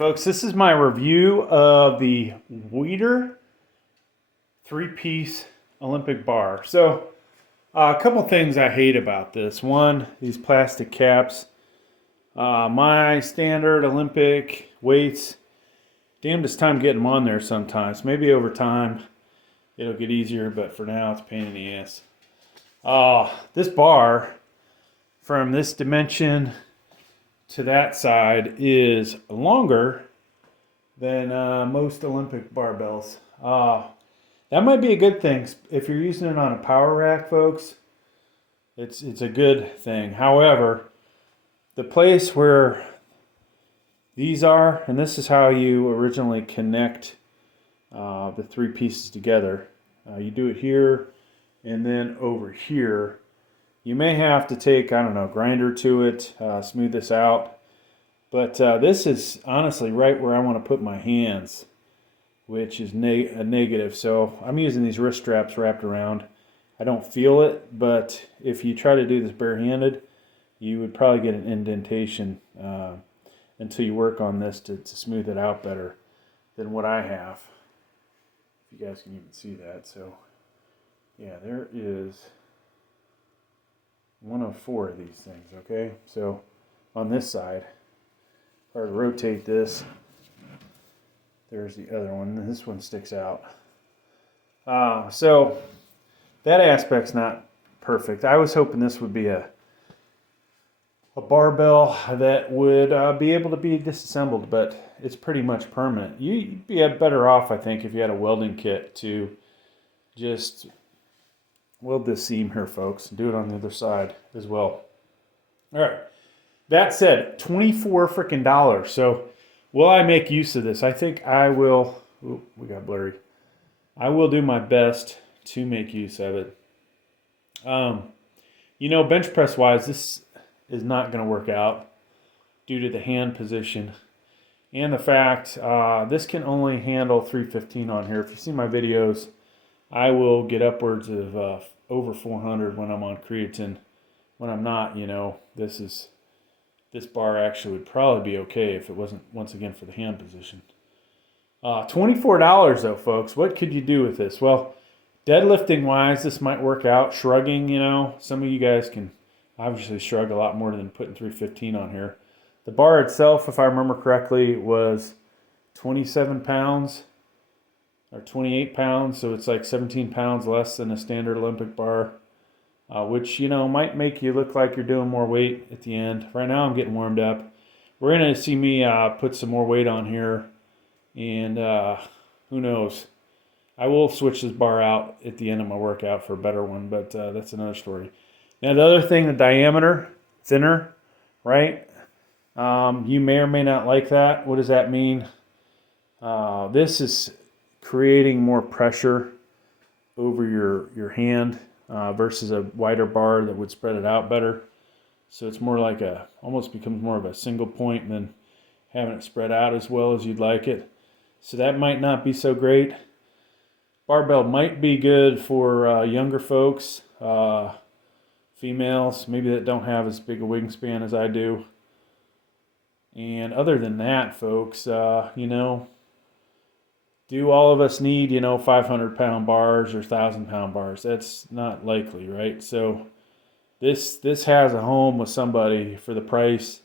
Folks, this is my review of the Weider 3-piece Olympic bar. So, a couple things I hate about this. One, these plastic caps. My standard Olympic weights, damnedest time getting them on there sometimes. Maybe over time it'll get easier, but for now it's a pain in the ass. This bar, from this dimension to that side, is longer than most Olympic barbells. That might be a good thing if you're using it on a power rack, folks. It's a good thing. However, the place where these are, and this is how you originally connect the three pieces together. You do it here and then over here. You may have to take, I don't know, a grinder to it, smooth this out. But this is honestly right where I want to put my hands, which is a negative. So I'm using these wrist straps wrapped around. I don't feel it, but if you try to do this barehanded, you would probably get an indentation until you work on this to smooth it out better than what I have. If you guys can even see that. So yeah, there is one of four of these things, okay? So on this side, if I were to rotate this, there's the other one. This one sticks out. So that aspect's not perfect. I was hoping this would be a barbell that would be able to be disassembled, but it's pretty much permanent. You'd be better off, I think, if you had a welding kit to just weld this seam here, folks. Do it on the other side as well. All right. That said, $24 freaking dollars. So will I make use of this? I think I will. Ooh, we got blurry. I will do my best to make use of it. Bench press wise, this is not going to work out due to the hand position and the fact this can only handle 315 on here. If you see my videos, I will get upwards of over 400 when I'm on creatine. When I'm not, this bar actually would probably be okay if it wasn't, once again, for the hand position. $24 though, folks. What could you do with this? Well, deadlifting wise, this might work out. Shrugging, some of you guys can obviously shrug a lot more than putting 315 on here. The bar itself, if I remember correctly, was 27 pounds or 28 pounds. So it's like 17 pounds less than a standard Olympic bar. Which, might make you look like you're doing more weight at the end. Right now I'm getting warmed up. We're going to see me put some more weight on here. And who knows. I will switch this bar out at the end of my workout for a better one, but that's another story. Now the other thing, the diameter, thinner, right? You may or may not like that. What does that mean? This is creating more pressure over your hand. Versus a wider bar that would spread it out better. So it's more like almost becomes more of a single point than having it spread out as well as you'd like it. So that might not be so great. Barbell might be good for younger folks, females, maybe that don't have as big a wingspan as I do. And other than that, folks, do all of us need, 500-pound bars or 1,000-pound bars? That's not likely, right? So this has a home with somebody for the price,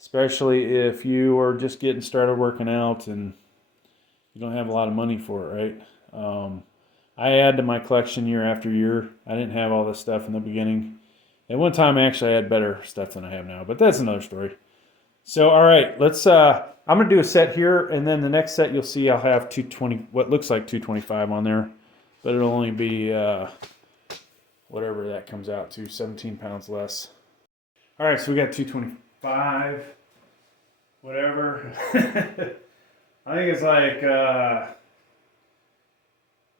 especially if you are just getting started working out and you don't have a lot of money for it, right? I add to my collection year after year. I didn't have all this stuff in the beginning. At one time, actually, I had better stuff than I have now, but that's another story. So, all right, let's. I'm going to do a set here, and then the next set you'll see I'll have 220, what looks like 225 on there, but it'll only be whatever that comes out to, 17 pounds less. All right, so we got 225, whatever. I think it's like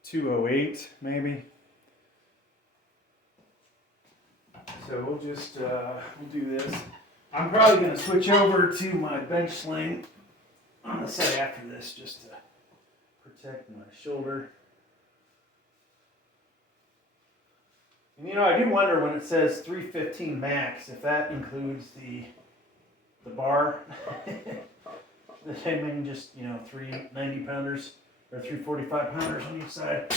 208 maybe. So we'll just we'll do this. I'm probably going to switch over to my bench sling on the set after this just to protect my shoulder. And I do wonder when it says 315 max if that includes the bar. the same thing, just, you know, 3 90-pounders or 3 45-pounders on each side.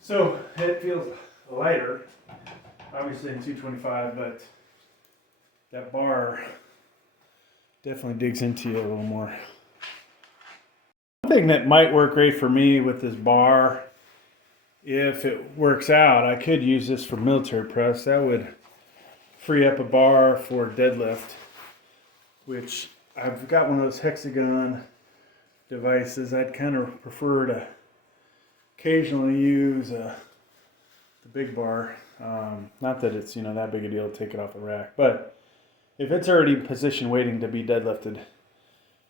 So it feels lighter, obviously in 225, but that bar definitely digs into you a little more. One thing that might work great for me with this bar, if it works out, I could use this for military press. That would free up a bar for deadlift, which I've got one of those hexagon devices. I'd kind of prefer to occasionally use the big bar. Not that it's, you know, that big a deal to take it off the rack, but if it's already positioned waiting to be deadlifted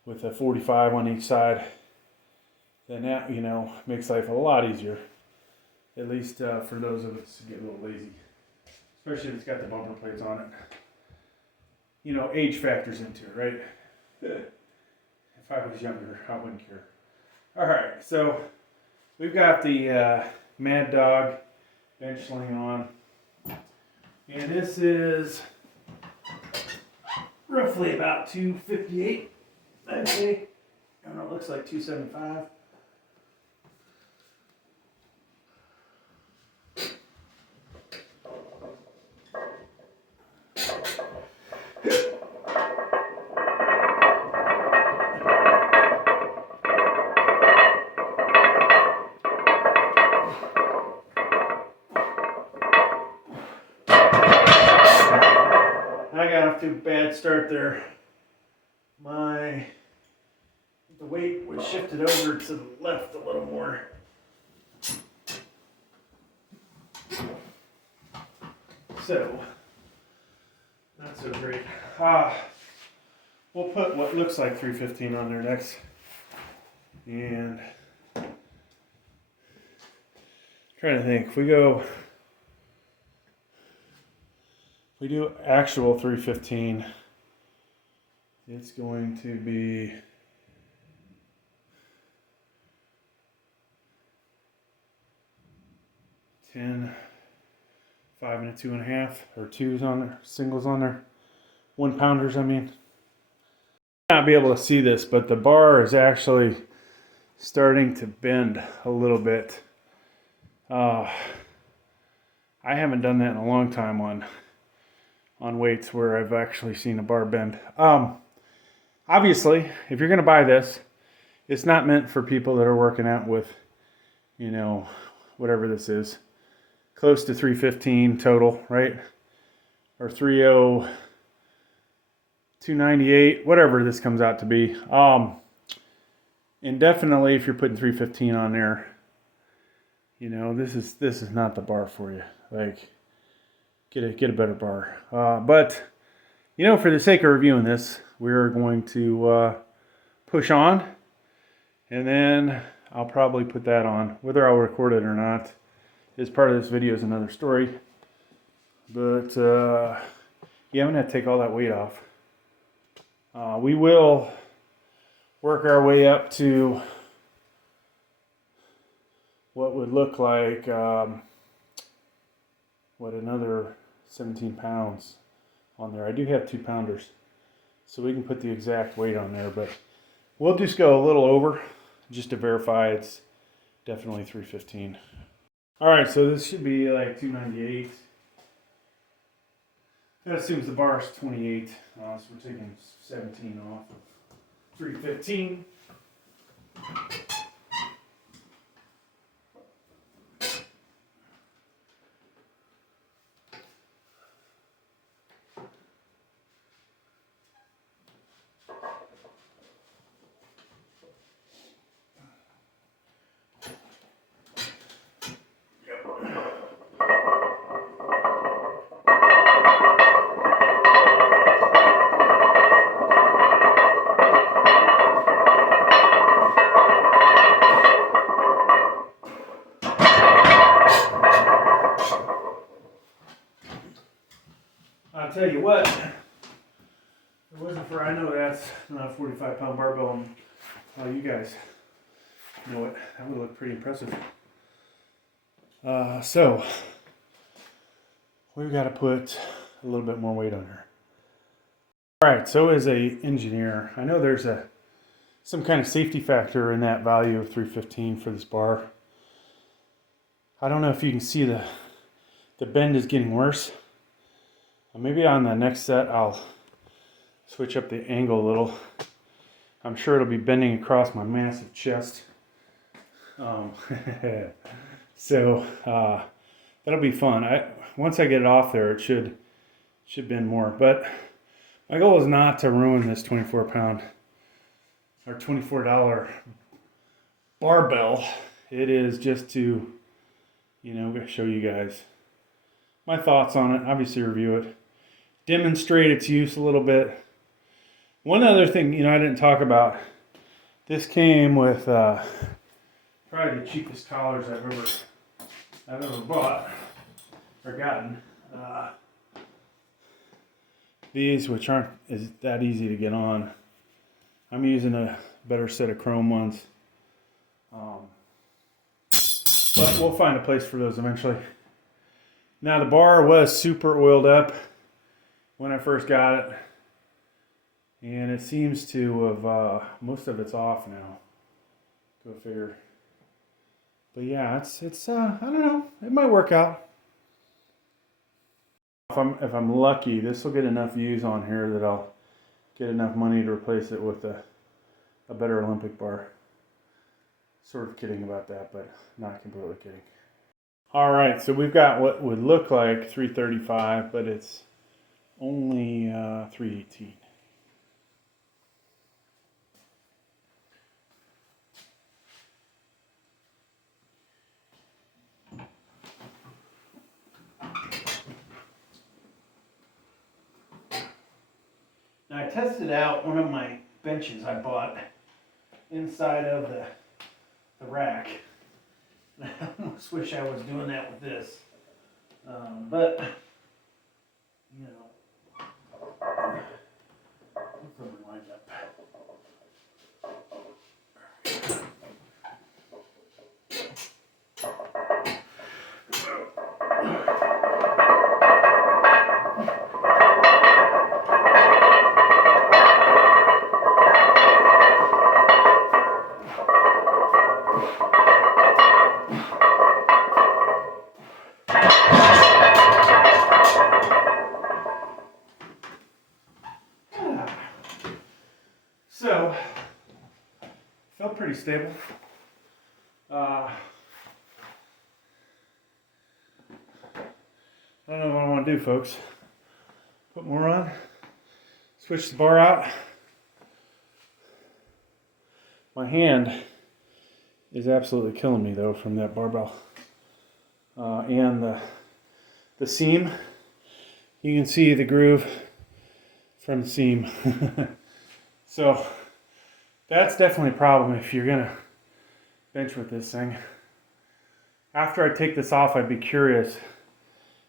with a 45 on each side, then that, you know, makes life a lot easier. At least for those of us who get a little lazy, especially if it's got the bumper plates on it. You know, age factors into it, right? If I was younger, I wouldn't care. All right, so we've got the Mad Dog bench sling on, and this is roughly about 258, I'd say. I don't know, it looks like 275. I got off to a bad start there. The weight was shifted over to the left a little more. So, not so great. We'll put what looks like 315 on there next. And trying to think, if we do actual 315, it's going to be $10, 5 and a 2.5, or twos on there, singles on there, 1-pounders. I mean, not be able to see this, but the bar is actually starting to bend a little bit. I haven't done that in a long time on weights where I've actually seen a bar bend. Obviously, if you're going to buy this, it's not meant for people that are working out with, you know, whatever this is, close to 315 total, right? Or 30, 298, whatever this comes out to be. And definitely if you're putting 315 on there, you know, this is not the bar for you. Like, get a better bar. But you know, for the sake of reviewing this, we're going to push on, and then I'll probably put that on. Whether I'll record it or not is part of this video, is another story. But yeah, I'm gonna have to take all that weight off. We will work our way up to what would look like another 17 pounds on there. I do have 2-pounders, so we can put the exact weight on there, but we'll just go a little over just to verify it's definitely 315. All right, so this should be like 298. That assumes the bar is 28, so we're taking 17 off of 315. 25-pound barbell and you guys know it. That would look pretty impressive. So we've got to put a little bit more weight on her. All right, so as a engineer, I know there's some kind of safety factor in that value of 315 for this bar. I don't know if you can see the bend is getting worse. Maybe on the next set I'll switch up the angle a little. I'm sure it'll be bending across my massive chest. So that'll be fun. Once I get it off there, it should bend more. But my goal is not to ruin this 24-pound or $24 barbell. It is just to, show you guys my thoughts on it. Obviously, review it, demonstrate its use a little bit. One other thing, I didn't talk about. This came with probably the cheapest collars I've ever bought or gotten. These, which aren't that easy to get on. I'm using a better set of chrome ones. But we'll find a place for those eventually. Now the bar was super oiled up when I first got it. And it seems to have, most of it's off now. Go figure. But yeah, it's I don't know. It might work out. If I'm lucky, this will get enough views on here that I'll get enough money to replace it with a better Olympic bar. Sort of kidding about that, but not completely kidding. All right, so we've got what would look like 335, but it's only 318. Now I tested out one of my benches I bought inside of the rack. I almost wish I was doing that with this, but hopefully we wind up. So, felt pretty stable. I don't know what I want to do, folks. Put more on, switch the bar out. My hand is absolutely killing me though from that barbell. And the seam, you can see the groove from the seam. So that's definitely a problem if you're gonna bench with this thing. After I take this off, I'd be curious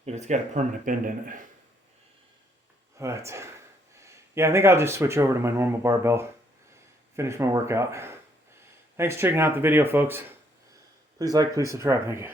if it's got a permanent bend in it. But yeah, I think I'll just switch over to my normal barbell, finish my workout. Thanks for checking out the video, folks. Please like, please subscribe. Thank you.